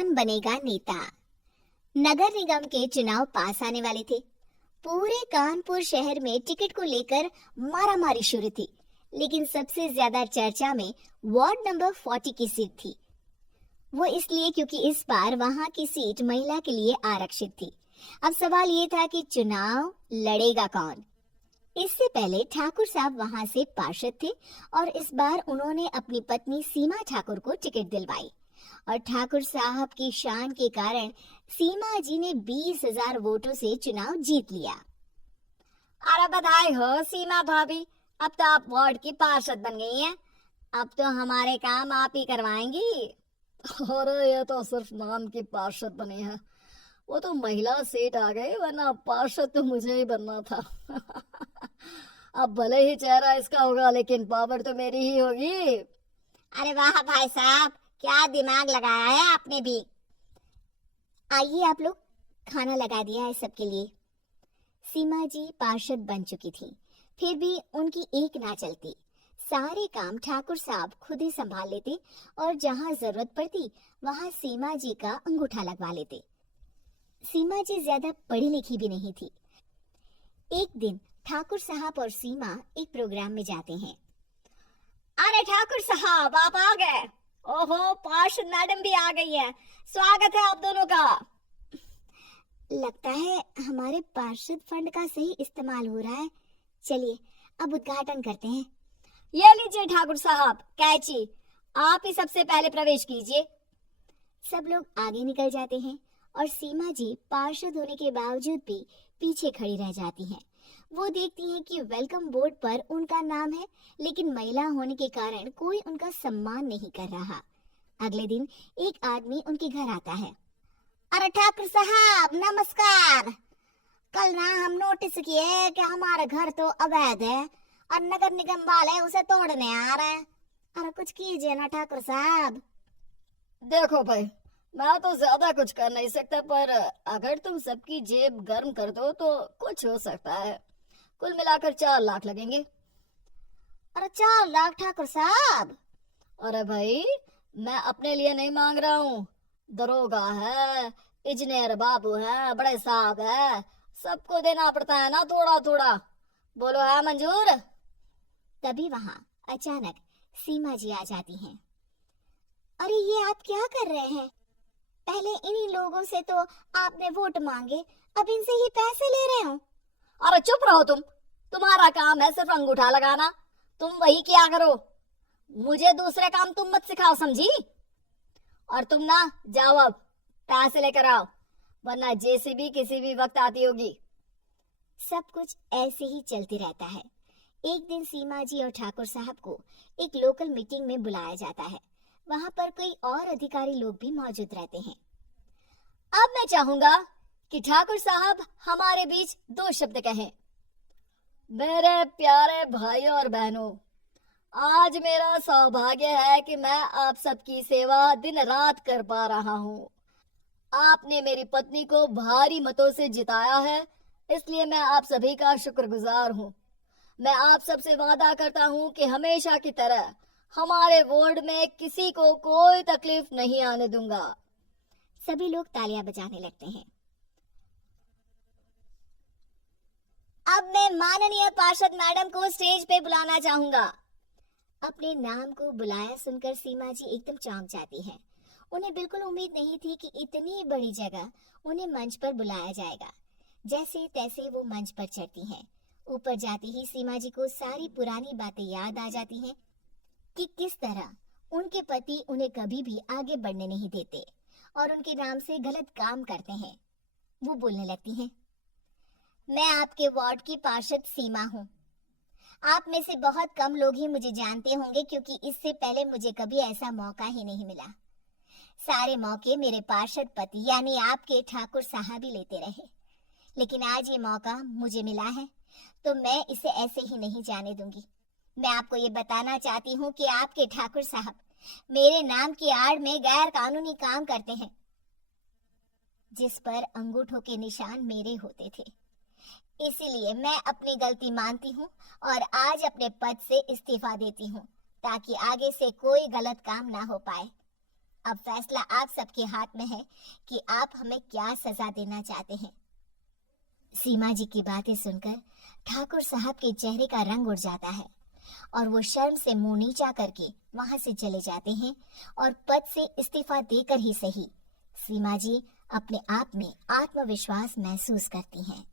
कौन बनेगा नेता। नगर निगम के चुनाव पास आने वाले थे। पूरे कानपुर शहर में टिकट को लेकर मारामारी शुरू थी, लेकिन सबसे ज्यादा चर्चा में वार्ड नंबर 40 की सीट थी। वो इसलिए क्योंकि इस बार वहां की सीट महिला के लिए आरक्षित थी। अब सवाल ये था कि चुनाव लड़ेगा कौन। इससे पहले ठाकुर साहब वहां से पार्षद थे और इस बार उन्होंने अपनी पत्नी सीमा ठाकुर को टिकट दिलवाई और ठाकुर साहब की शान के कारण सीमा जी ने 20,000 वोटों से चुनाव जीत लिया। अरे बधाई हो सीमा भाभी, अब तो आप वार्ड की पार्षद बन गई हैं। अब तो हमारे काम आप ही करवाएंगी। अरे ये तो सिर्फ नाम की पार्षद बनी है, वो तो महिला सीट आ गई, वरना पार्षद तो मुझे ही बनना था। अब भले ही चेहरा इसका होगा, लेकिन पावर तो मेरी ही होगी। अरे वाह भाई साहब, क्या दिमाग लगाया है आपने भी। आइए आप लोग, खाना लगा दिया है सबके लिए। सीमा जी पार्षद बन चुकी थी, फिर भी उनकी एक ना चलती। सारे काम ठाकुर साहब खुद ही संभाल लेते और जहां जरूरत पड़ती वहां सीमा जी का अंगूठा लगवा लेते। सीमा जी ज्यादा पढ़ी लिखी भी नहीं थी। एक दिन ठाकुर साहब और सीमा एक प्रोग्राम में जाते हैं। अरे ठाकुर साहब, आप आ गए। ओहो, पार्षद मैडम भी आ गई है। स्वागत है आप दोनों का। लगता है हमारे पार्षद फंड का सही इस्तेमाल हो रहा है। चलिए अब उद्घाटन करते हैं। ये लीजिए ठाकुर साहब कैची, आप ही सबसे पहले प्रवेश कीजिए। सब लोग आगे निकल जाते हैं और सीमा जी पार्षद होने के बावजूद भी पीछे खड़ी रह जाती हैं। वो देखती हैं कि वेलकम बोर्ड पर उनका नाम है, लेकिन महिला होने के कारण कोई उनका सम्मान नहीं कर रहा। अगले दिन एक आदमी उनके घर आता है। अरे ठाकुर साहब नमस्कार। कल ना हम नोटिस किए कि हमारा घर तो अवैध है और नगर निगम वाले उसे तोड़ने आ रहे हैं। अरे कुछ कीजिए ना ठाकुर साहब। देखो भाई, मैं तो ज्यादा कुछ कर नहीं सकता, पर अगर तुम सबकी जेब गर्म कर दो तो कुछ हो सकता है। कुल मिलाकर 4 लाख लगेंगे। अरे 4 लाख ठाकुर साहब? अरे भाई, मैं अपने लिए नहीं मांग रहा हूँ। दरोगा है, इंजीनियर बाबू है, बड़े साहब है, सबको देना पड़ता है ना थोड़ा थोड़ा। बोलो है मंजूर? तभी वहां अचानक सीमा जी आ जाती हैं। अरे ये आप क्या कर रहे हैं? पहले इन्हीं लोगों से तो आपने वोट मांगे, अब इनसे ही पैसे ले रहे हो। अरे चुप रहो तुम, तुम्हारा काम है सिर्फ अंगूठा लगाना, तुम वही किया करो। मुझे दूसरे काम तुम मत सिखाओ, समझी? और तुम ना जाओ, अब पैसे लेकर आओ, वरना जेसीबी किसी भी वक्त आती होगी। सब कुछ ऐसे ही चलते रहता है। एक दिन सीमा जी और ठाकुर साहब को एक लोकल मीटिंग में बुलाया जाता है। वहां पर कोई और अधिकारी लोग भी मौजूद रहते हैं। अब मैं चाहूंगा कि ठाकुर साहब हमारे बीच 2 शब्द कहें। मेरे प्यारे भाइयों और बहनों, आज मेरा सौभाग्य है कि मैं आप सबकी सेवा दिन रात कर पा रहा हूँ। आपने मेरी पत्नी को भारी मतों से जिताया है, इसलिए मैं आप सभी का शुक्रगुजार हूँ। मैं आप सबसे वादा करता हूँ कि हमेशा की तरह हमारे वार्ड में किसी को कोई तकलीफ नहीं आने दूंगा। सभी लोग तालियां बजाने लगते हैं। अब मैं माननीय पार्षद मैडम को स्टेज पे बुलाना चाहूंगा। अपने नाम को बुलाया सुनकर सीमा जी एकदम चौंक जाती हैं। उन्हें बिल्कुल उम्मीद नहीं थी कि इतनी बड़ी जगह उन्हें मंच पर बुलाया जाएगा। जैसे तैसे वो मंच पर चढ़ती हैं। ऊपर जाते ही सीमा जी को सारी पुरानी बातें याद आ जाती हैं कि किस तरह उनके पति उन्हें कभी भी आगे बढ़ने नहीं देते और उनके नाम से गलत काम करते हैं। वो बोलने लगती हैं। मैं आपके वार्ड की पार्षद सीमा हूँ। आप में से बहुत कम लोग ही मुझे जानते होंगे, क्योंकि इससे पहले मुझे कभी ऐसा मौका ही नहीं मिला। सारे मौके मेरे पार्षद पति यानी आपके ठाकुर साहब ही लेते रहे, लेकिन आज ये मौका मुझे मिला है तो मैं इसे ऐसे ही नहीं जाने दूंगी। मैं आपको ये बताना चाहती हूँ कि आपके ठाकुर साहब मेरे नाम की आड़ में गैर कानूनी काम करते हैं, जिस पर अंगूठों के निशान मेरे होते थे। इसीलिए मैं अपनी गलती मानती हूँ और आज अपने पद से इस्तीफा देती हूँ, ताकि आगे से कोई गलत काम ना हो पाए। अब फैसला आप सबके हाथ में है कि आप हमें क्या सजा देना चाहते हैं। सीमा जी की बातें सुनकर ठाकुर साहब के चेहरे का रंग उड़ जाता है और वो शर्म से मुंह नीचा करके वहां से चले जाते हैं और पद से इस्तीफा देकर ही सही सीमा जी अपने आप में आत्मविश्वास महसूस करती हैं।